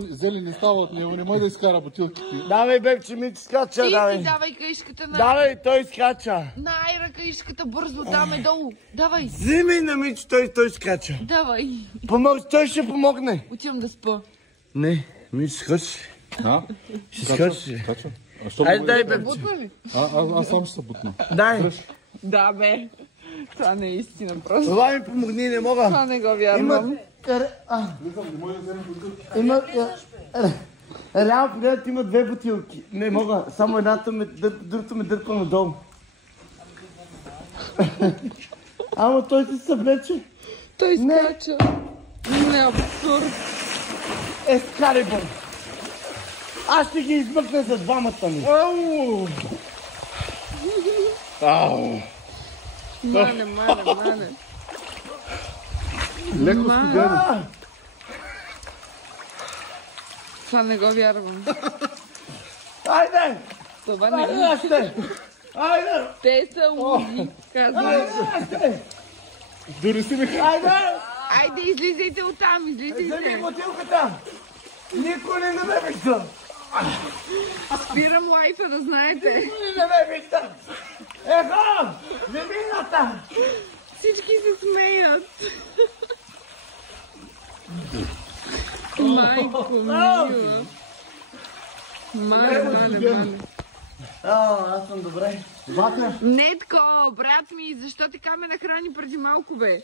Зели не става от него, не може да изкара бутилките. Давай, бебче, ми скача, давай. Ти давай каишката на... Давай, той скача. На Айра каишката бързо, там е долу. Давай. Взимай на Мич, той скача. Давай. Той ще помогне. Отивам да спа. Не, Мич, скачи. Ще скачи. Айде, дай, бебче. Бутна ли? Аз сам ще се бутна. Дай. Да, бе. Това не е истина просто. Това ми помогни, не мога. Това не го вярвам. Има... Реално погледнат има две бутилки. Не мога, само едната другата ме дърпа надолу. Ама той се съвлече. Той скача. Не, абсурд. Ескалибър. Аз ще ги измъкна за двамата ми. Мале. Леко студено. Това не го вярвам. Айде! Това не Айде, го... Асте! Айде! Те са луди, казвам. Асте! Дори си ми Айде! Айде, излизайте оттам, Вземи излизайте. бутилката! Никой не ме вижда! Спирам лайфа, да знаете. Никой не ме вижда! Ехо! Земината! Всички се смеят. Майко мила. Мале. Аз съм добре. Ватя. Нетко, брат ми, защо те каме нахрани преди малко, бе?